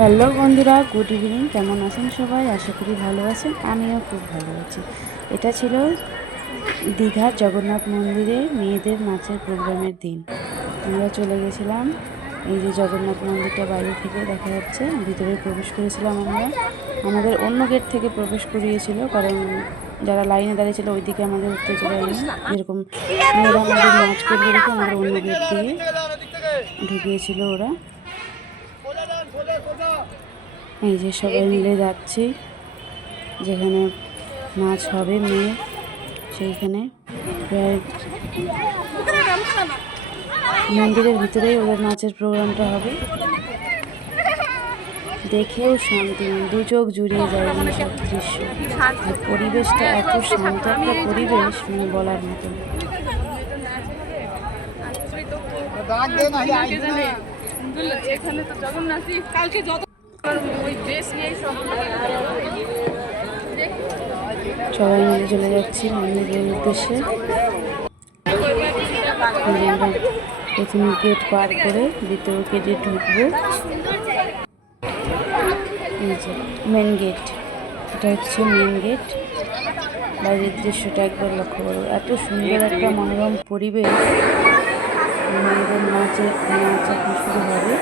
Hello বন্ধুরা, good evening. কেমন আছেন সবাই? আশা করি ভালো আছেন। আমিও খুব ভালো আছি। এটা ছিল দীঘার জগন্নাথ মন্দিরে মেয়েদের নাচের প্রোগ্রামের দিন। আমরা চলে গেছিলাম। এই যে জগন্নাথ মন্দিরটা বাইরে থেকে দেখা যাচ্ছে, ভিতরে প্রবেশ করেছিলাম আমরা। আমাদের অন্য গেট থেকে প্রবেশ করিয়েছিল, কারণ যারা লাইনে দাঁড়িয়েছিল ওইদিকে আমাদের উত্তেজ দেয়নি। যেরকম মেয়েরা আমাদের নাচ করবে দেখে আমাদের অন্য গেট দিয়ে ঢুকিয়েছিল ওরা। এই যে সবাই মিলে যাচ্ছি যেখানে নাচ হবে মেয়ে, সেইখানে প্রায় মন্দিরের ভিতরেই ওদের নাচের প্রোগ্রামটা হবে। দেখেও শান্তি, দু চোখ জুড়িয়ে যায় এইসব দৃশ্য। আর পরিবেশটা এত শান্ত একটা পরিবেশ, মানে বলার মতন। সবাই মিলে চলে যাচ্ছি মন্দিরের উদ্দেশ্যে। প্রথম গেট পার করে দ্বিতীয় গেটে ঢুকবো। এই যে মেন গেট, এটা হচ্ছে মেন গেট। বাইরের দৃশ্যটা একবার লক্ষ্য করো, এত সুন্দর একটা মনোরম পরিবেশ। মেয়েদের নাচ এখন শুরু হবে।